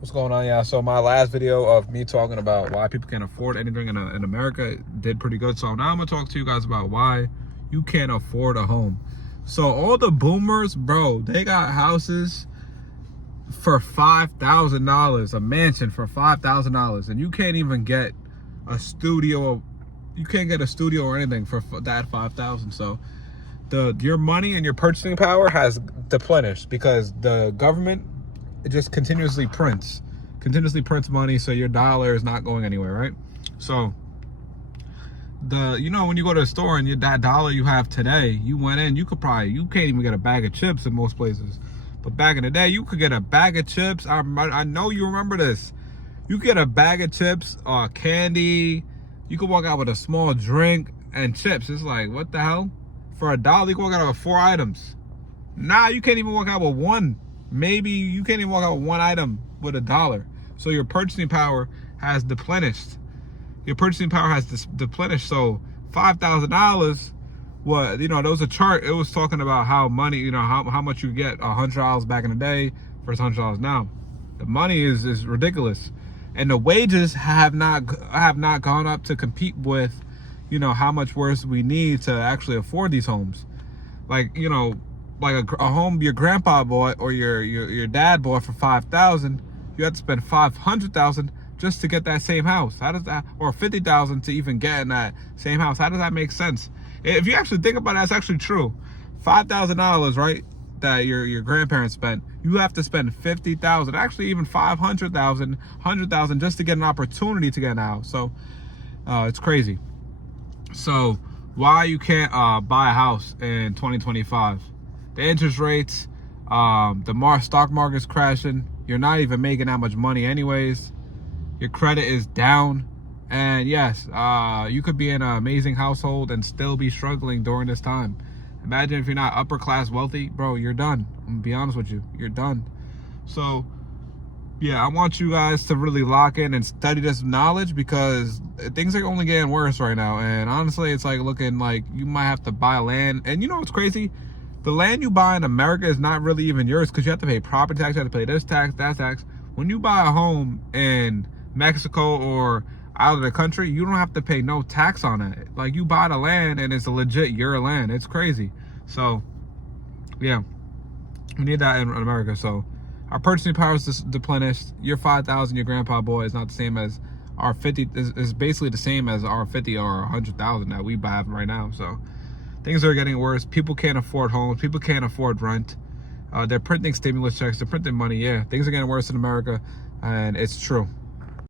What's going on, y'all? So my last video of me talking about why people can't afford anything in America did pretty good. So now I'm gonna talk to you guys about why you can't afford a home. So all the boomers, bro, they got houses for $5,000, a mansion for $5,000, and you can't even get a studio. You can't get a studio or anything for that $5,000. So your money and your purchasing power has depleted because the government, it just continuously prints money, so your dollar is not going anywhere, right? So when you go to the store and that dollar you have today, you went in, you can't even get a bag of chips in most places. But back in the day, you could get a bag of chips. I know you remember this. You could get a bag of chips, candy. You could walk out with a small drink and chips. It's like, what the hell? For $1, you can walk out with 4 items. Nah, you can't even walk out with one. Maybe you can't even walk out with one item with $1. So your purchasing power has depleted. Your purchasing power has depleted. So $5,000. What, there was a chart. It was talking about how money, how much you get $100 back in the day versus $100 now. The money is ridiculous, and the wages have not gone up to compete with, how much worse we need to actually afford these homes. Like a home your grandpa bought or your dad bought for $5,000, you have to spend $500,000 just to get that same house. How does that, or $50,000 to even get in that same house? How does that make sense? If you actually think about it, that's actually true. $5,000, right, that your grandparents spent, you have to spend $50,000, actually even $500,000, $100,000 just to get an opportunity to get in a house. So it's crazy. So why you can't buy a house in 2025? The interest rates, the stock market's crashing. You're not even making that much money anyways. Your credit is down. And yes, you could be in an amazing household and still be struggling during this time. Imagine if you're not upper class wealthy, bro, you're done. I'm gonna be honest with you, you're done. So yeah, I want you guys to really lock in and study this knowledge, because things are only getting worse right now. And honestly, it's like looking like you might have to buy land. And what's crazy? The land you buy in America is not really even yours, because you have to pay property tax, you have to pay this tax, that tax. When you buy a home in Mexico or out of the country, you don't have to pay no tax on it. Like, you buy the land and it's a legit your land. It's crazy. So yeah, we need that in America. So our purchasing power is depleted. Your $5,000 your grandpa bought is not the same as our 50. Is basically the same as our 50 or 100,000 that we buy right now. So things are getting worse. People can't afford homes. People can't afford rent. They're printing stimulus checks. They're printing money. Yeah, things are getting worse in America, and it's true.